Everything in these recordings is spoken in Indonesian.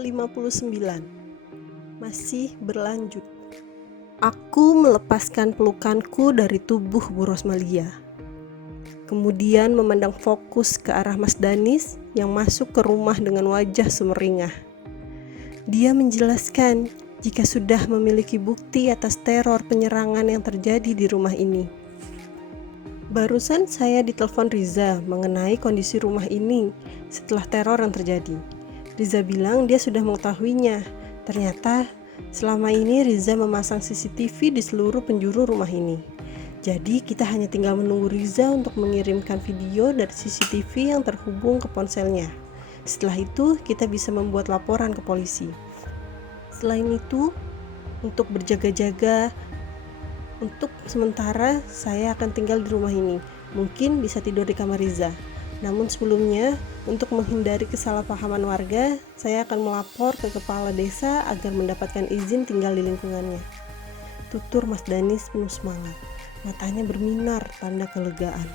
59 masih berlanjut. Aku melepaskan pelukanku dari tubuh Bu Rosmalia. Kemudian memandang fokus ke arah Mas Danis yang masuk ke rumah dengan wajah sumringah. Dia menjelaskan jika sudah memiliki bukti atas teror penyerangan yang terjadi di rumah ini. Barusan saya ditelepon Riza mengenai kondisi rumah ini setelah teror yang terjadi. Riza bilang dia sudah mengetahuinya. Ternyata selama ini Riza memasang CCTV di seluruh penjuru rumah ini. Jadi kita hanya tinggal menunggu Riza untuk mengirimkan video dari CCTV yang terhubung ke ponselnya. Setelah itu kita bisa membuat laporan ke polisi. Selain itu, untuk berjaga-jaga, untuk sementara saya akan tinggal di rumah ini. Mungkin bisa tidur di kamar Riza. Namun sebelumnya, untuk menghindari kesalahpahaman warga, saya akan melapor ke kepala desa agar mendapatkan izin tinggal di lingkungannya. Tutur Mas Danis penuh semangat. Matanya berminar tanda kelegaan.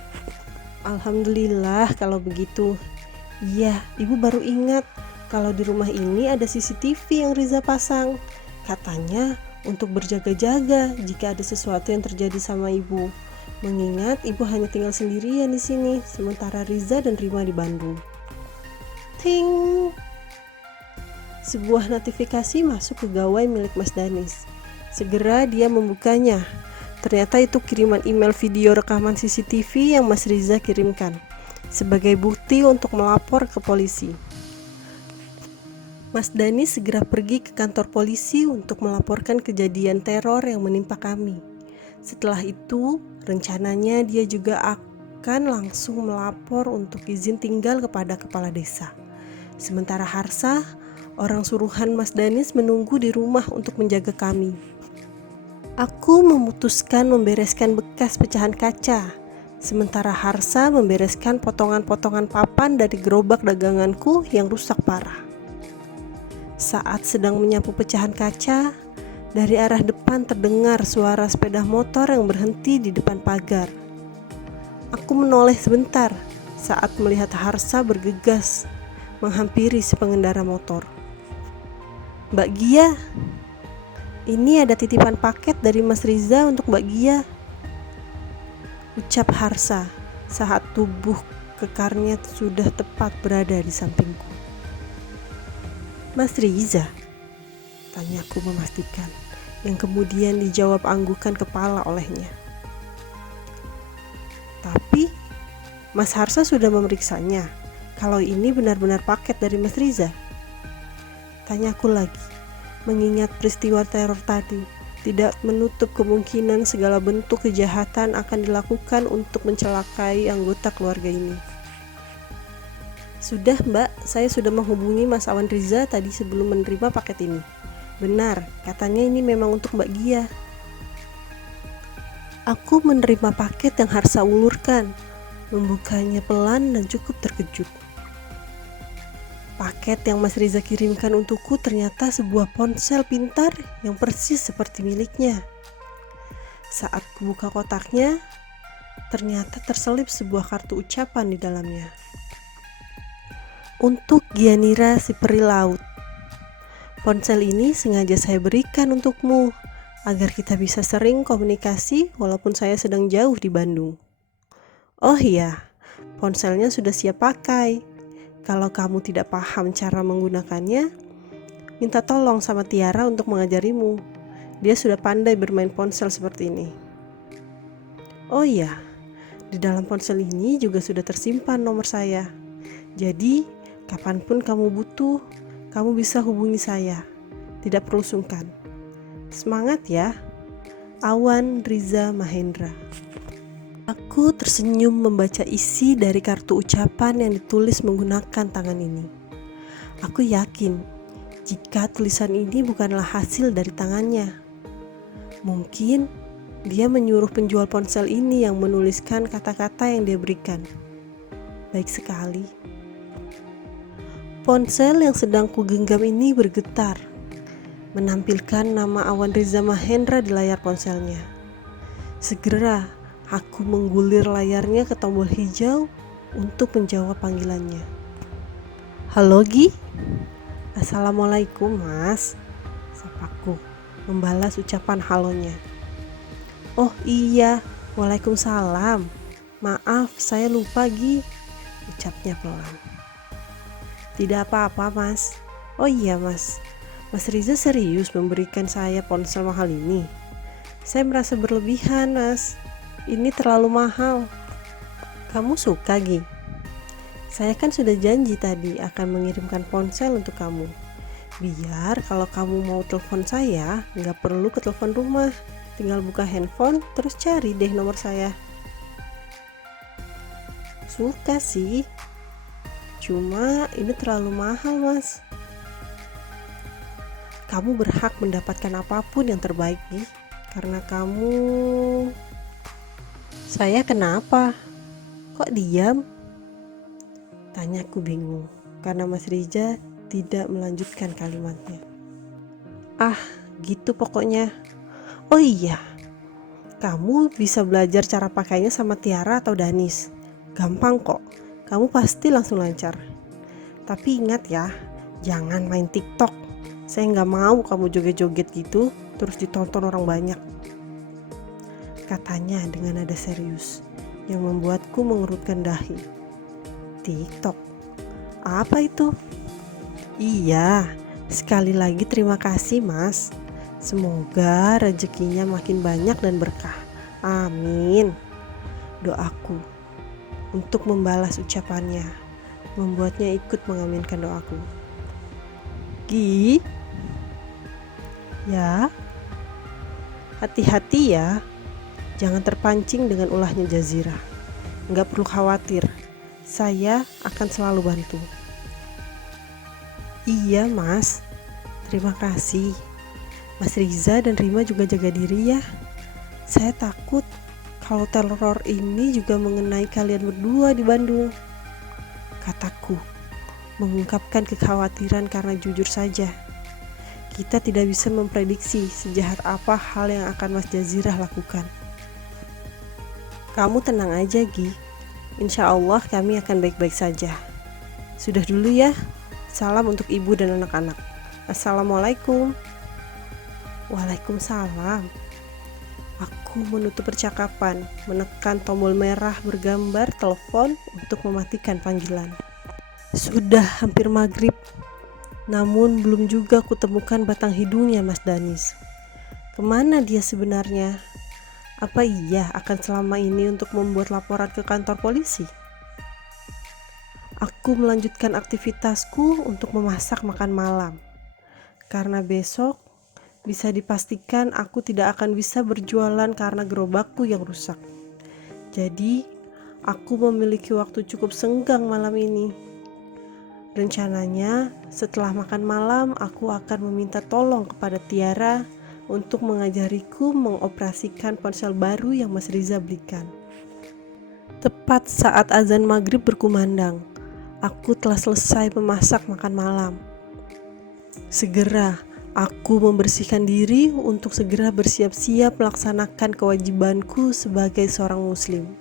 Alhamdulillah kalau begitu. Iya, ibu baru ingat kalau di rumah ini ada CCTV yang Riza pasang. Katanya untuk berjaga-jaga jika ada sesuatu yang terjadi sama ibu. Mengingat ibu hanya tinggal sendirian di sini, sementara Riza dan Rima di Bandung. Ting! Sebuah notifikasi masuk ke gawai milik Mas Danis. Segera dia membukanya. Ternyata itu kiriman email video rekaman CCTV yang Mas Riza kirimkan sebagai bukti untuk melapor ke polisi. Mas Danis segera pergi ke kantor polisi untuk melaporkan kejadian teror yang menimpa kami. Setelah itu, rencananya dia juga akan langsung melapor untuk izin tinggal kepada kepala desa. Sementara Harsa, orang suruhan Mas Danis, menunggu di rumah untuk menjaga kami. Aku memutuskan membereskan bekas pecahan kaca, sementara Harsa membereskan potongan-potongan papan dari gerobak daganganku yang rusak parah. Saat sedang menyapu pecahan kaca, dari arah depan terdengar suara sepeda motor yang berhenti di depan pagar. Aku menoleh sebentar saat melihat Harsa bergegas menghampiri si pengendara motor. Mbak Gia, ini ada titipan paket dari Mas Riza untuk Mbak Gia, ucap Harsa saat tubuh kekarnya sudah tepat berada di sampingku. Mas Riza? Tanyaku memastikan, yang kemudian dijawab anggukan kepala olehnya. Tapi Mas Harsa sudah memeriksanya kalau ini benar-benar paket dari Mas Riza. Tanyaku lagi, mengingat peristiwa teror tadi tidak menutup kemungkinan segala bentuk kejahatan akan dilakukan untuk mencelakai anggota keluarga ini. Sudah Mbak, saya sudah menghubungi Mas Awan Riza tadi sebelum menerima paket ini. Benar, katanya ini memang untuk Mbak Gia. Aku menerima paket yang Harsa ulurkan, membukanya pelan dan cukup terkejut. Paket yang Mas Riza kirimkan untukku ternyata sebuah ponsel pintar yang persis seperti miliknya. Saat kubuka kotaknya, ternyata terselip sebuah kartu ucapan di dalamnya. Untuk Gianira si peri laut. Ponsel ini sengaja saya berikan untukmu, agar kita bisa sering komunikasi walaupun saya sedang jauh di Bandung. Oh iya, ponselnya sudah siap pakai. Kalau kamu tidak paham cara menggunakannya, minta tolong sama Tiara untuk mengajarimu. Dia sudah pandai bermain ponsel seperti ini. Oh iya, di dalam ponsel ini juga sudah tersimpan nomor saya. Jadi, kapanpun kamu butuh, kamu bisa hubungi saya, tidak perlu sungkan. Semangat ya, Awan Riza Mahendra. Aku tersenyum membaca isi dari kartu ucapan yang ditulis menggunakan tangan ini. Aku yakin jika tulisan ini bukanlah hasil dari tangannya. Mungkin dia menyuruh penjual ponsel ini yang menuliskan kata-kata yang dia berikan. Baik sekali. Ponsel yang sedang kugenggam ini bergetar, menampilkan nama Awan Riza Mahendra di layar ponselnya. Segera aku menggulir layarnya ke tombol hijau untuk menjawab panggilannya. Halo Gi? "Assalamualaikum mas," sapaku, membalas ucapan halonya. "Oh iya, waalaikumsalam. Maaf, saya lupa Gi," ucapnya pelan. "Tidak apa-apa mas. Oh iya mas, Mas Riza serius memberikan saya ponsel mahal ini? Saya merasa berlebihan mas, ini terlalu mahal." "Kamu suka Gi? Saya kan sudah janji tadi akan mengirimkan ponsel untuk kamu. Biar kalau kamu mau telepon saya, nggak perlu ke telepon rumah. Tinggal buka handphone, terus cari deh nomor saya." "Suka sih, cuma ini terlalu mahal mas." "Kamu berhak mendapatkan apapun yang terbaik nih, karena kamu..." "Saya kenapa? Kok diam?" tanyaku bingung, karena Mas Riza tidak melanjutkan kalimatnya. "Ah, gitu pokoknya. Oh iya, kamu bisa belajar cara pakainya sama Tiara atau Danis. Gampang kok, kamu pasti langsung lancar. Tapi ingat ya, jangan main TikTok. Saya nggak mau kamu joget-joget gitu, terus ditonton orang banyak," katanya dengan nada serius, yang membuatku mengerutkan dahi. "TikTok? Apa itu?" "Iya, sekali lagi terima kasih mas. Semoga rezekinya makin banyak dan berkah. Amin," doaku. Untuk membalas ucapannya, membuatnya ikut mengaminkan doaku. "Gi, ya, hati-hati ya. Jangan terpancing dengan ulahnya Jazira. Nggak perlu khawatir. Saya akan selalu bantu." "Iya mas, terima kasih. Mas Riza dan Rima juga jaga diri ya. Saya takut kalau teror ini juga mengenai kalian berdua di Bandung," kataku, mengungkapkan kekhawatiran karena jujur saja, kita tidak bisa memprediksi sejahat apa hal yang akan Mas Jazirah lakukan. "Kamu tenang aja Gi. Insya Allah kami akan baik-baik saja. Sudah dulu ya. Salam untuk ibu dan anak-anak. Assalamualaikum." "Waalaikumsalam." Aku menutup percakapan, menekan tombol merah bergambar telepon untuk mematikan panggilan. Sudah hampir maghrib, namun belum juga kutemukan batang hidungnya Mas Danis. Kemana dia sebenarnya? Apa iya akan selama ini untuk membuat laporan ke kantor polisi? Aku melanjutkan aktivitasku untuk memasak makan malam, karena besok bisa dipastikan aku tidak akan bisa berjualan karena gerobakku yang rusak. Jadi, aku memiliki waktu cukup senggang malam ini. Rencananya, setelah makan malam, aku akan meminta tolong kepada Tiara untuk mengajariku mengoperasikan ponsel baru yang Mas Riza belikan. Tepat saat azan maghrib berkumandang, aku telah selesai memasak makan malam. Segera, aku membersihkan diri untuk segera bersiap-siap melaksanakan kewajibanku sebagai seorang muslim.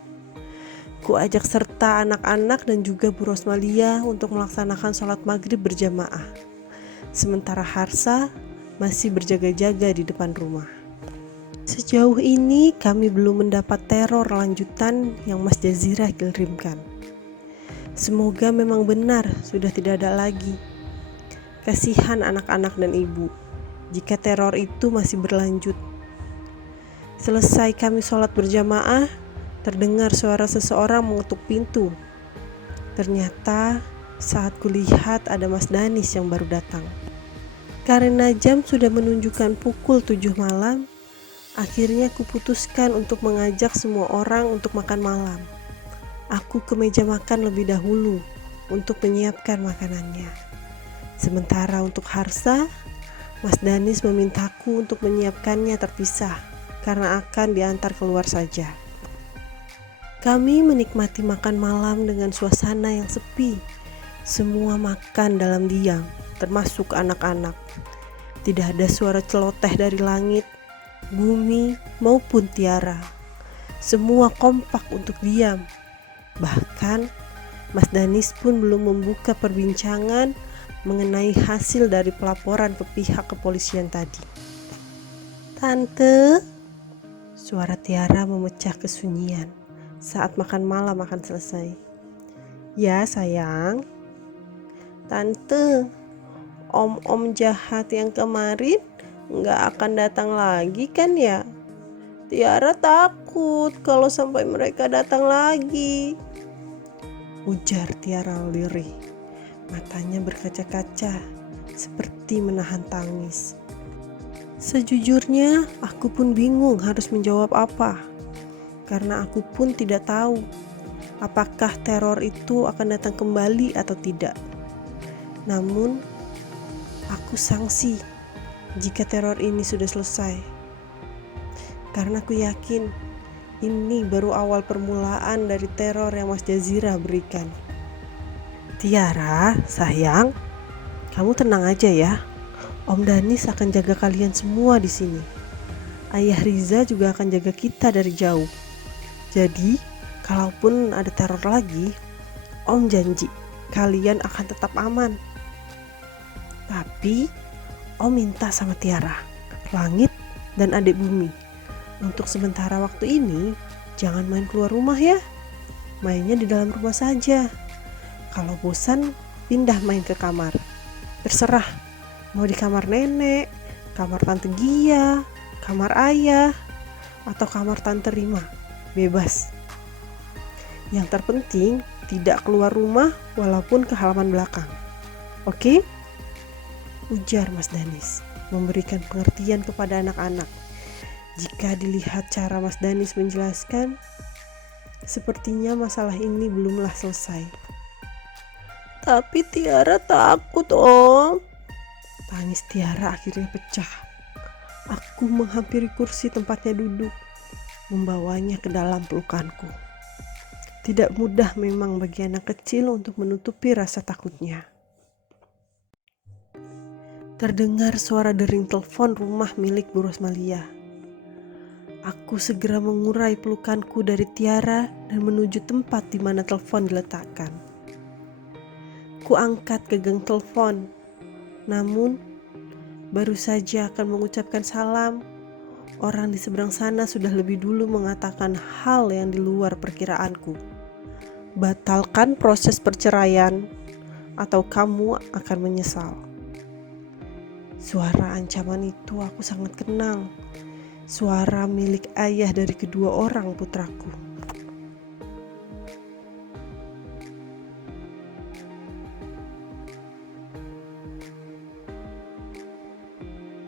Ku ajak serta anak-anak dan juga Bu Rosmalia untuk melaksanakan sholat maghrib berjamaah. Sementara Harsa masih berjaga-jaga di depan rumah. Sejauh ini kami belum mendapat teror lanjutan yang Mas Jazirah kirimkan. Semoga memang benar sudah tidak ada lagi. Kasihan anak-anak dan ibu jika teror itu masih berlanjut. Selesai kami sholat berjamaah, terdengar suara seseorang mengetuk pintu. Ternyata saat kulihat ada Mas Danis yang baru datang. Karena jam sudah menunjukkan pukul 7 malam, akhirnya kuputuskan untuk mengajak semua orang untuk makan malam. Aku ke meja makan lebih dahulu untuk menyiapkan makanannya. Sementara untuk Harsa, Mas Danis memintaku untuk menyiapkannya terpisah karena akan diantar keluar saja. Kami menikmati makan malam dengan suasana yang sepi. Semua makan dalam diam, termasuk anak-anak. Tidak ada suara celoteh dari langit, bumi, maupun Tiara. Semua kompak untuk diam. Bahkan, Mas Danis pun belum membuka perbincangan mengenai hasil dari pelaporan ke pihak kepolisian tadi. "Tante," suara Tiara memecah kesunyian saat makan malam akan selesai. "Ya sayang." "Tante, om-om jahat yang kemarin nggak akan datang lagi kan ya? Tiara takut kalau sampai mereka datang lagi," ujar Tiara lirih. Matanya berkaca-kaca seperti menahan tangis. Sejujurnya aku pun bingung harus menjawab apa, karena aku pun tidak tahu apakah teror itu akan datang kembali atau tidak. Namun aku sangsi jika teror ini sudah selesai, karena aku yakin ini baru awal permulaan dari teror yang Mas Jazira berikan. "Tiara, sayang, kamu tenang aja ya. Om Danis akan jaga kalian semua di sini. Ayah Riza juga akan jaga kita dari jauh. Jadi, kalaupun ada teror lagi, Om janji kalian akan tetap aman. Tapi, Om minta sama Tiara, Langit, dan Adik Bumi, untuk sementara waktu ini jangan main keluar rumah ya. Mainnya di dalam rumah saja. Kalau bosan, pindah main ke kamar. Terserah, mau di kamar nenek, kamar tante Gia, kamar ayah, atau kamar tante Rima. Bebas. Yang terpenting, tidak keluar rumah walaupun ke halaman belakang. Oke?" ujar Mas Danis, memberikan pengertian kepada anak-anak. Jika dilihat cara Mas Danis menjelaskan, sepertinya masalah ini belumlah selesai. "Tapi Tiara takut, Om." Tangis Tiara akhirnya pecah. Aku menghampiri kursi tempatnya duduk, membawanya ke dalam pelukanku. Tidak mudah memang bagi anak kecil untuk menutupi rasa takutnya. Terdengar suara dering telepon rumah milik Bu Rosmalia. Aku segera mengurai pelukanku dari Tiara dan menuju tempat di mana telepon diletakkan. Ku angkat gagang telepon, namun baru saja akan mengucapkan salam, orang di seberang sana sudah lebih dulu mengatakan hal yang di luar perkiraanku. "Batalkan proses perceraian atau kamu akan menyesal." Suara ancaman itu aku sangat kenal. Suara milik ayah dari kedua orang putraku.